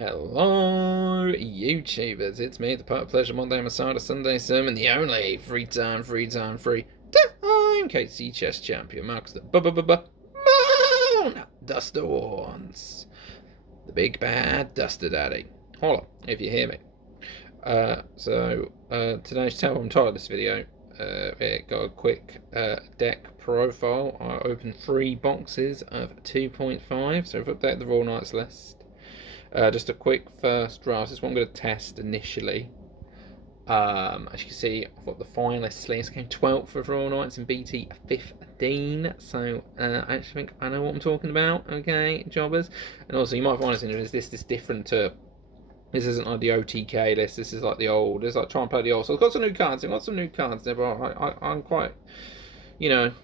Hello, YouTubers. It's me, the Part of Pleasure Monday Masada Sunday Sermon, the only free time KC chess champion, Marcus the Moon Duster Warns, the big bad Duster Daddy. Holla, if you hear me. Today's tell I'm tired of this video. It got a quick deck profile. I opened 3 boxes of 2.5, so I've updated the Raw Knights list. Just a quick first draft. This is what I'm going to test initially. As you can see, I've got the finalists list. Came 12th for Raw Knights and BT 15. So I actually think I know what I'm talking about. Okay, jobbers. And also, you might find this interesting. This is different to. This isn't like the OTK list. This is like the old. It's like try and play the old. So I've got some new cards. I've got some new cards there, but I'm quite, I've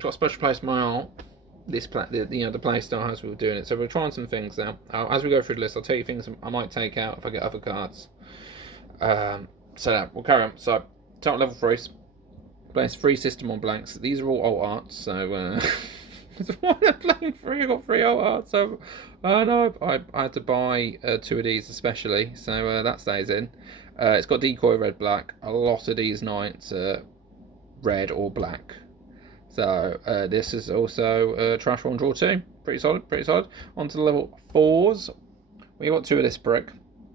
got a special place in my heart. The play style as we were doing it. So we're trying some things now. As we go through the list, I'll tell you things I might take out if I get other cards. We'll carry on. So, start level 3s. Playing 3 system on blanks. These are all alt arts, so why am I playing 3? I got 3 alt arts, so no, I had to buy 2 of these especially, so that stays in. It's got decoy red black. A lot of these knights are red or black. So this is also trash 1 draw 2. Pretty solid. On to the level 4s. We got 2 of this brick.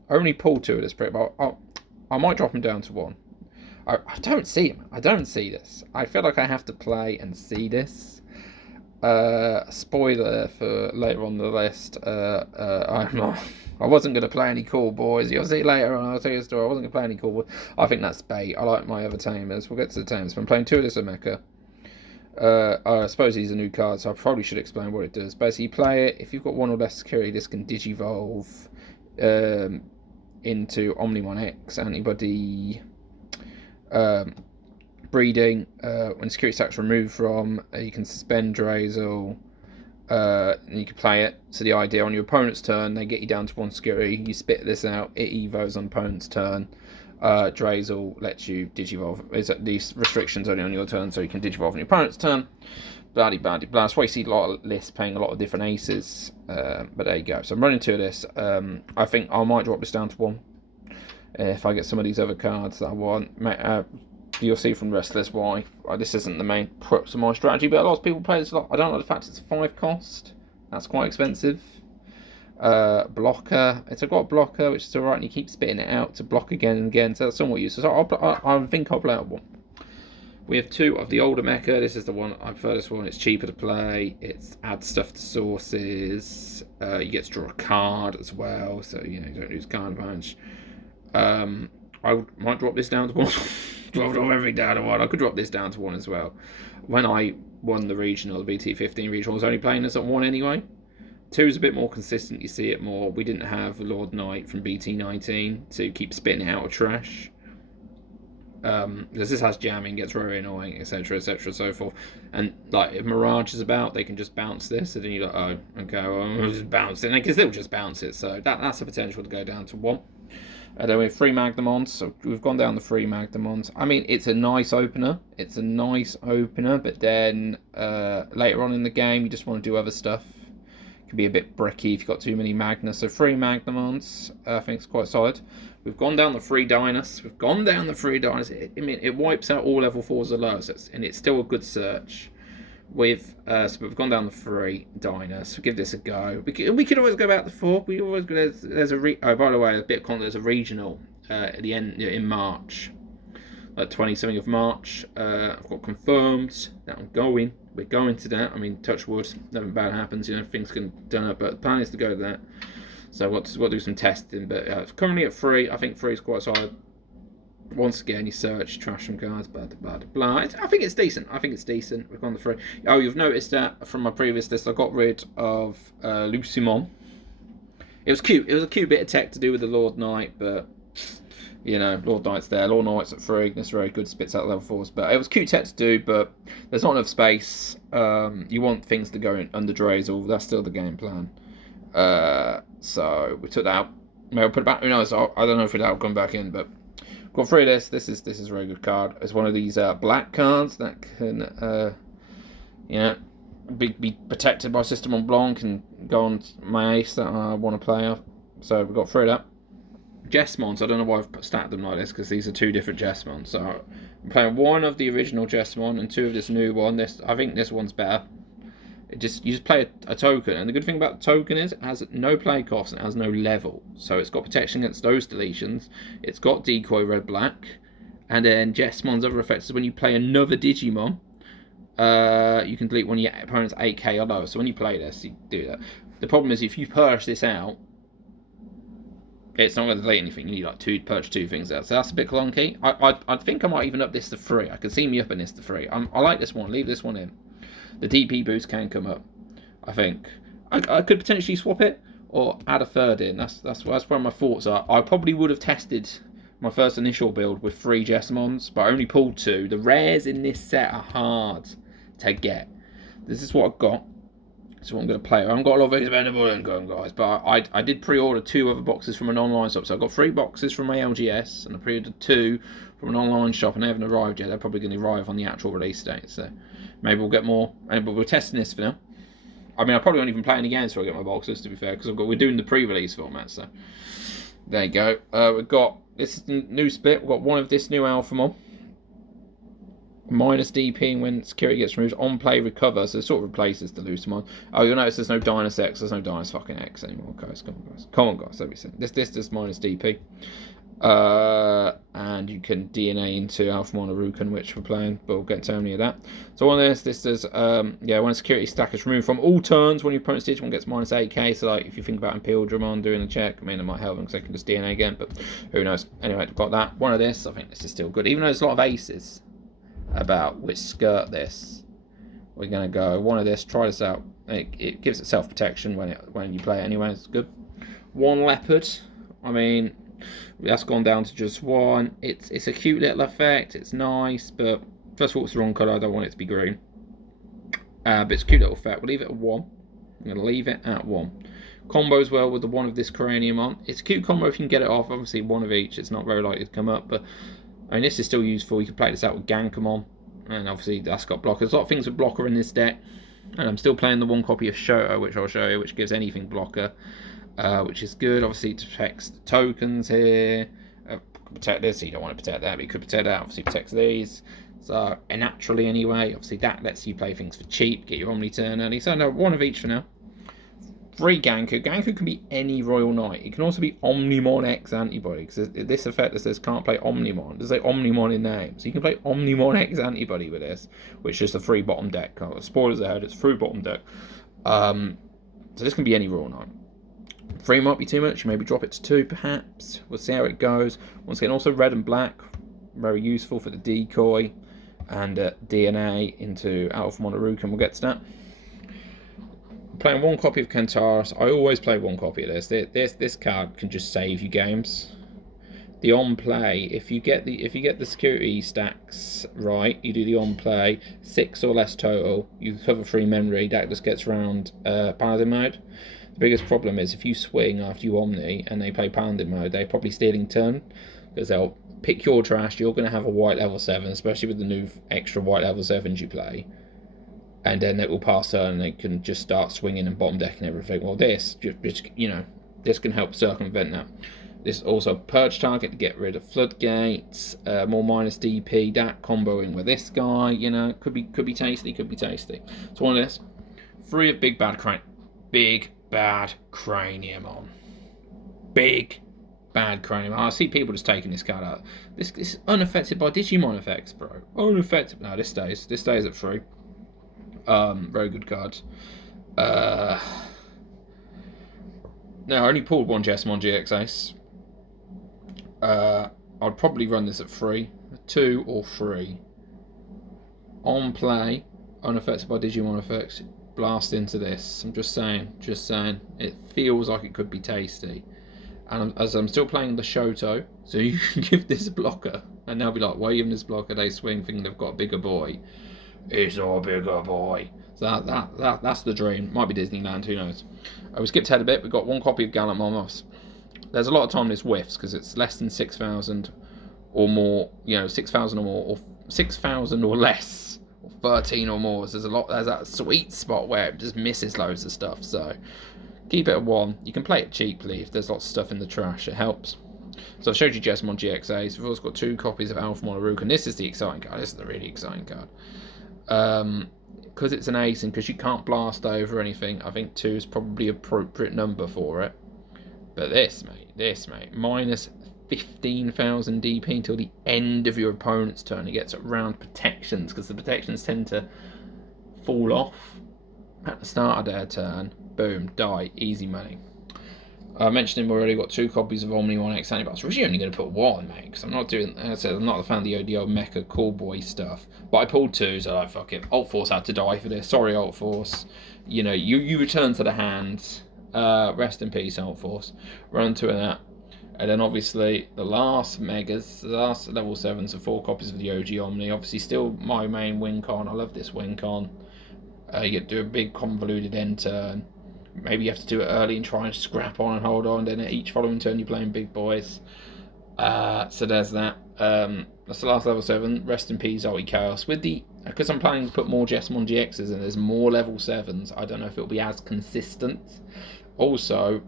I only pulled 2 of this brick, but I might drop them down to 1. I don't see him. I don't see this. I feel like I have to play and see this. Spoiler for later on the list. I wasn't going to play any cool boys. You'll see later on. I'll tell you a story. I wasn't going to play any cool boys. I think that's bait. I like my other tamers. We'll get to the tamers. I'm playing 2 of this Mecha. I suppose he's a new card, so I probably should explain what it does. Basically, you play it. If you've got 1 or less security, this can digivolve into Omnimon X antibody breeding. When security stack's removed from, you can suspend Drazel. And you can play it. So the idea on your opponent's turn, they get you down to 1 security. You spit this out. It evos on opponent's turn. Drazel lets you digivolve. These restrictions only on your turn, so you can digivolve on your opponent's turn. Bloody. That's why you see a lot of lists paying a lot of different aces. But there you go. So I'm running 2 of this. I think I might drop this down to 1 if I get some of these other cards that I want. You'll see from the rest of this why this isn't the main crux of my strategy. But a lot of people play this a lot. I don't like the fact it's a 5 cost. That's quite expensive. Blocker. It's got a blocker, which is alright, and you keep spitting it out to block again and again, so that's somewhat useful. So I think I'll play out 1. We have 2 of the older mecha. This is the one I prefer. This one. It's cheaper to play. It adds stuff to sources. You get to draw a card as well, so you don't lose card advantage. I might drop this down to 1. Drop everything down to 1. I could drop this down to 1 as well. When I won the regional, the BT15 regional, I was only playing this at 1 anyway. 2 is a bit more consistent, you see it more. We didn't have Lord Knight from BT19 to keep spitting out of trash. Because this has jamming, gets very annoying, etc, so forth. And like if Mirage is about, they can just bounce this, and then you're like, oh, okay, well, I'll just bounce it. And they can still just bounce it, so that's a potential to go down to 1. Then we have 3 Magnamons, so we've gone down the 3 Magnamons. I mean, it's a nice opener. But then later on in the game, you just want to do other stuff. Can be a bit bricky if you've got too many Magna. So 3 Magnamons, I think it's quite solid. We've gone down the 3 Dynas. It wipes out all level 4s or lower, and it's still a good search. So we've gone down the 3 Dynas. So give this a go. We could always go back to 4. By the way, a bit of content. There's a regional at the end in March, like 20-something of March. I've got confirmed that we're going to that. I mean, touch wood, nothing bad happens, things can done up, but the plan is to go to that. So we'll do some testing, but currently at 3, I think 3 is quite solid. Once again, you search, trash some cards, blah. I think it's decent. We've gone to 3. Oh, you've noticed that from my previous list, I got rid of Lucimon. It was cute. It was a cute bit of tech to do with the Lord Knight, but Lord Knight's there. Lord Knight's at 3. That's very good. Spits out level 4s. But it was cute tech to do, but there's not enough space. You want things to go in under Drazel. That's still the game plan. So we took that out. Maybe I'll put it back. Who knows? I don't know if it'll come back in, but got 3 of this. This is a very good card. It's one of these black cards that can, be protected by System on Blanc and go on my ace that I want to play off. So we've got 3 of that. Jessmons, I don't know why I've stacked them like this, because these are 2 different Jessmons. So I'm playing 1 of the original Jessmon and 2 of this new one. I think this one's better. You just play a token, and the good thing about the token is it has no play cost and it has no level. So it's got protection against those deletions. It's got decoy red black, and then Jessmon's other effects is when you play another Digimon, you can delete one of your opponent's 8k or lower. So when you play this, you do that. The problem is if you purge this out, it's not going to delete anything. You need like to purge 2 things out. So that's a bit clunky. I think I might even up this to 3. I can see me upping this to 3. I like this one. Leave this one in. The DP boost can come up, I think. I could potentially swap it or add a 3rd in. That's where my thoughts are. I probably would have tested my first initial build with 3 Jessmons, but I only pulled 2. The rares in this set are hard to get. This is what I've got. This is what I'm going to play. I haven't got a lot of expendable income, guys, but I did pre-order 2 other boxes from an online shop. So I got 3 boxes from my LGS, and I pre-ordered 2 from an online shop, and they haven't arrived yet. They're probably going to arrive on the actual release date, so maybe we'll get more. But we're testing this for now. I mean, I probably won't even play any games before I get my boxes, to be fair, because we're doing the pre-release format. So there you go. We've got this new split. We've got 1 of this new Alphamon. Minus DP when security gets removed. On play, recover. So it sort of replaces the Lucemon. Oh, you'll notice there's no Dynus X. There's no Dynus fucking X anymore, guys. Come on, guys. Come on, guys. Let me see. This does minus DP. And you can DNA into Alphamon or Rukan, which we're playing, but we'll get to any of that. So on this does, when a security stack is removed from all turns, when your opponent's Digimon gets minus 8k, so like if you think about Imperial Dramon doing a check, I mean, it might help them because they can just DNA again, but who knows. Anyway, we've got that. 1 of this, I think this is still good, even though there's a lot of aces about which skirt this. We're going to go 1 of this, try this out. It gives it self-protection when you play it anyway, it's good. 1 leopard, I mean, that's gone down to just 1. It's a cute little effect, it's nice, but first of all it's the wrong colour, I don't want it to be green. But it's a cute little effect, we'll leave it at 1. I'm going to leave it at 1. Combos well with the 1 of this Cranium on. It's a cute combo if you can get it off, obviously 1 of each, it's not very likely to come up, but I mean, this is still useful. You can play this out with Gankamon, and obviously that's got blockers. A lot of things with blocker in this deck, and I'm still playing the 1 copy of Shoto, which I'll show you, which gives anything blocker, which is good. Obviously, it protects the tokens here. Protect this, so you don't want to protect that, but you could protect that. Obviously, protects these. So, and naturally, anyway, obviously that lets you play things for cheap, get your Omni turn early. So, no, 1 of each for now. 3 Ganku. Ganku can be any Royal Knight. It can also be Omnimon X Antibody, because this effect that says can't play Omnimon. There's like Omnimon in name. So you can play Omnimon X Antibody with this, which is a 3 bottom deck. Spoilers ahead, it's 3 bottom deck. So this can be any Royal Knight. 3 might be too much. You maybe drop it to 2, perhaps. We'll see how it goes. Once again, also red and black. Very useful for the decoy and DNA into Alphamon or Rukan. We'll get to that. Playing 1 copy of Kentaurus. I always play 1 copy of this. This card can just save you games. The on play, if you get the security stacks right, you do the on play 6 or less total. You cover 3 memory. That just gets around Paladin mode. The biggest problem is if you swing after you Omni and they play Paladin mode, they're probably stealing turn because they'll pick your trash. You're going to have a white level 7, especially with the new extra white level 7s you play. And then it will pass turn and they can just start swinging and bottom decking everything. Well, this, this can help circumvent that. This also purge target to get rid of floodgates, more minus DP, that comboing with this guy, could be tasty, So 1 of this. 3 of Big Bad Cranium on. Big Bad Cranium. I see people just taking this card out. This is unaffected by Digimon effects, bro. Unaffected. No, this stays. This stays at 3. Very good cards. Now I only pulled 1 Jessmon GX Ace. I'd probably run this at 3, 2 or 3. On play, unaffected by Digimon effects, blast into this. I'm just saying. It feels like it could be tasty. And as I'm still playing the Shoto, so you can give this a blocker, and they'll be like, why are you giving this blocker? They swing thinking they've got a bigger boy. It's a bigger boy. So that's the dream. Might be Disneyland, who knows. We skipped ahead a bit. We've got 1 copy of Gallant Momos. There's a lot of time this whiffs because it's less than 6,000 or more. 6,000 or more, or 6,000 or less, or 13 or more. So there's that sweet spot where it just misses loads of stuff. So Keep it at 1. You can play it cheaply if there's lots of stuff in the trash. It helps. So I've showed you Jessamon GXA. So we've also got 2 copies of Alpha Monaruk, and this is the exciting card. This is the really exciting card. Because it's an ace and because you can't blast over anything, I think 2 is probably an appropriate number for it. But this, mate, minus 15,000 DP until the end of your opponent's turn. It gets around protections because the protections tend to fall off at the start of their turn. Boom, die, easy money. I mentioned him already. Got 2 copies of Omni 1X Annie, but I was originally only going to put 1, mate, because I'm not doing. As I said, I'm not a fan of the old Mecha Cool Boy stuff. But I pulled 2, so like fuck it. Alt Force had to die for this. Sorry, Alt Force. You know, you return to the hand. Rest in peace, Alt Force. Run to that. And then obviously the last Megas, the last level 7s are 4 copies of the OG Omni. Obviously still my main win con. I love this win con. You get to do a big convoluted end turn. Maybe you have to do it early and try and scrap on and hold on. Then at each following turn you're playing big boys. So there's that. That's the last level 7. Rest in peace, Ulti Chaos. Because I'm planning to put more Jessamon GXs and there's more level 7s, I don't know if it'll be as consistent. Also,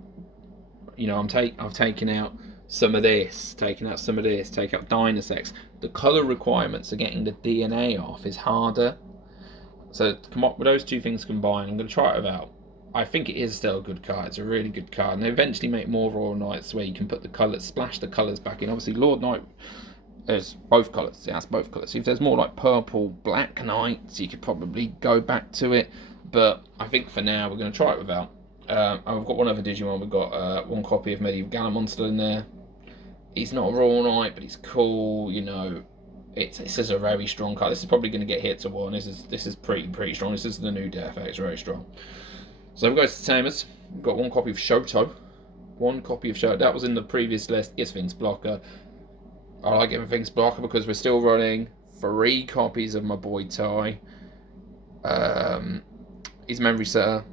you know, I've taken out some of this, take out Dynasex. The colour requirements of getting the DNA off is harder. So to come up with those 2 things combined, I'm going to try it out. I think it is still a good card. It's a really good card. And they eventually make more Royal Knights where you can put the colours, splash the colours back in. Obviously, Lord Knight is both colours. Yeah, that's both colours. So if there's more like purple, black Knights, you could probably go back to it. But I think for now, we're going to try it without. I've got one other Digimon. We've got 1 copy of Medieval Galamon still in there. He's not a Royal Knight, but he's cool, you know. This is a very strong card. This is probably going to get hit to 1. This is pretty strong. This is the new Death X, very strong. So we've got Tamers. We've got 1 copy of Shoto. 1 copy of Shoto. That was in the previous list. Yes, Things Blocker. I like giving Things Blocker because we're still running 3 copies of my boy Tai. He's Memory Setter.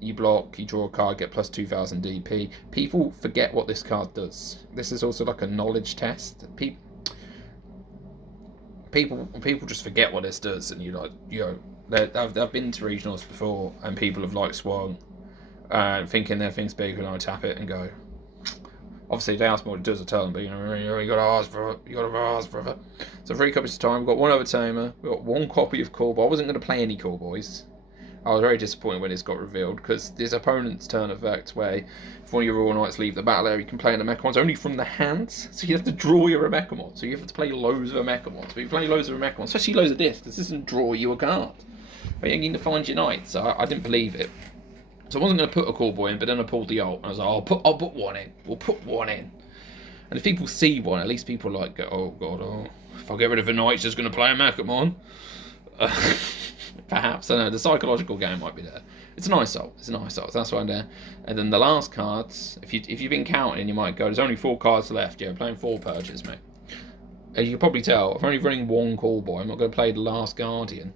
You block, you draw a card, get plus 2,000 DP. People forget what this card does. This is also like a knowledge test. People just forget what this does, and you like, you know, I've been to regionals before, and people have like swung, thinking their thing's big, and I tap it and go. Obviously, they ask me what it does, I tell them, but you know, you got to ask for it. You got to ask for it. So 3 copies of time. We've got 1 other tamer. We've got 1 copy of Call Boy. I wasn't going to play any Call Boys. I was very disappointed when this got revealed because there's opponent's turn effect where if one of your Royal Knights leave the battle area, you can play an Mechomons only from the hands. So you have to draw your Mechomons. So you have to play loads of Mechomons. But you play loads of Mechomons, especially loads of discs, this doesn't draw you a card. But you need to find your Knights. So I didn't believe it. So I wasn't going to put a Call Boy in, but then I pulled the ult. And I was like, I'll put 1 in. We'll put 1 in. And if people see 1, at least people like go, oh god, if I get rid of a Knight, just going to play a Mechomon. Perhaps, I don't know, the psychological game might be there. It's a nice ult. So that's why I'm there. And then the last cards, if you've been counting, you might go, there's only 4 cards left. Yeah, playing 4 purges, mate. As you can probably tell, I'm only running 1 Call Boy. I'm not going to play the Last Guardian.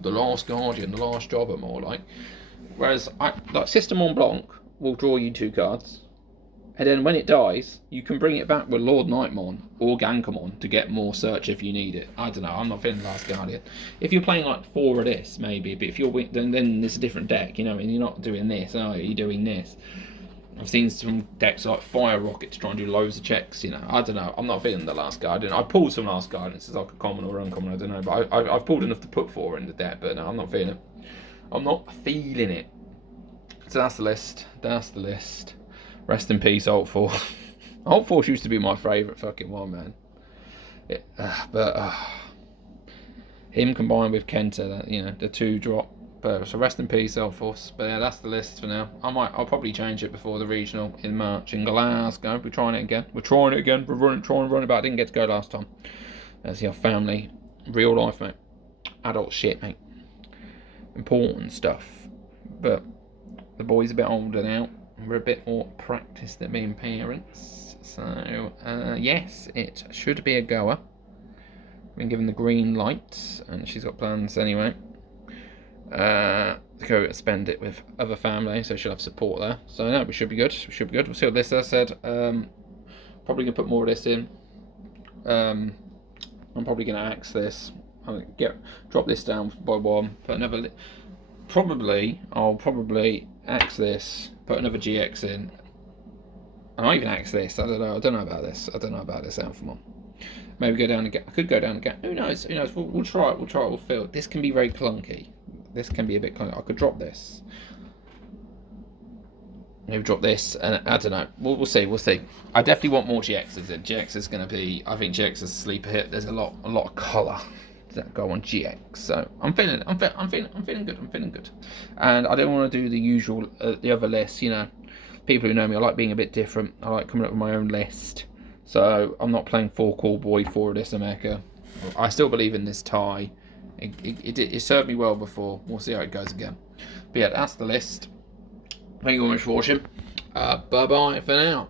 The Last Guardian, the Last Jobber, more like. Whereas, like System Mont Blanc will draw you 2 cards. And then when it dies, you can bring it back with Lord Nightmon or Gankamon to get more search if you need it. I don't know, I'm not feeling Last Guardian. If you're playing like 4 of this, maybe, but if you're then it's a different deck, you know, and you're not doing this, are you? You're doing this. I've seen some decks like Fire Rocket to try and do loads of checks, you know. I don't know, I'm not feeling the Last Guardian. I pulled some Last Guardians, it's like a common or uncommon, I don't know, but I've pulled enough to put 4 in the deck, but no, I'm not feeling it. I'm not feeling it. So that's the list. Rest in peace, Alt Force. Alt Force used to be my favourite fucking one, man. But him combined with Kenta, you know, the 2 drop. But so rest in peace, Alt Force. But yeah, that's the list for now. I'll probably change it before the regional in March in Glasgow. We're trying it again. We're trying to run it back. I didn't get to go last time. That's your family, real life, mate. Adult shit, mate. Important stuff. But the boy's a bit older now. We're a bit more practiced at being parents, so yes, it should be a goer. Been given the green light, and she's got plans anyway to go spend it with other family, so she'll have support there. So no, we should be good. We'll see what this has said. Probably gonna put more of this in. I'm probably gonna axe this. Drop this down by 1. Put another. I'll probably axe this, put another GX in. I might even axe this. I don't know. I don't know about this. I don't know about this Alphamon. Maybe go down again. I could go down again. Who knows? Who knows? We'll try it. We'll try it. We'll feel it. This can be very clunky. This can be a bit clunky. I could drop this. Maybe drop this, and I don't know. We'll see. We'll see. I definitely want more GXs in. GX is going to be. I think GX is a sleeper hit. There's a lot of colour that go on GX. So I'm feeling good. I'm feeling good. And I don't want to do the usual, the other list. You know, people who know me, I like being a bit different. I like coming up with my own list. So I'm not playing 4 Call Boy, 4 Odessa Mecha. I still believe in this tie. It served me well before. We'll see how it goes again. But yeah, that's the list. Thank you very much for watching. Bye bye for now.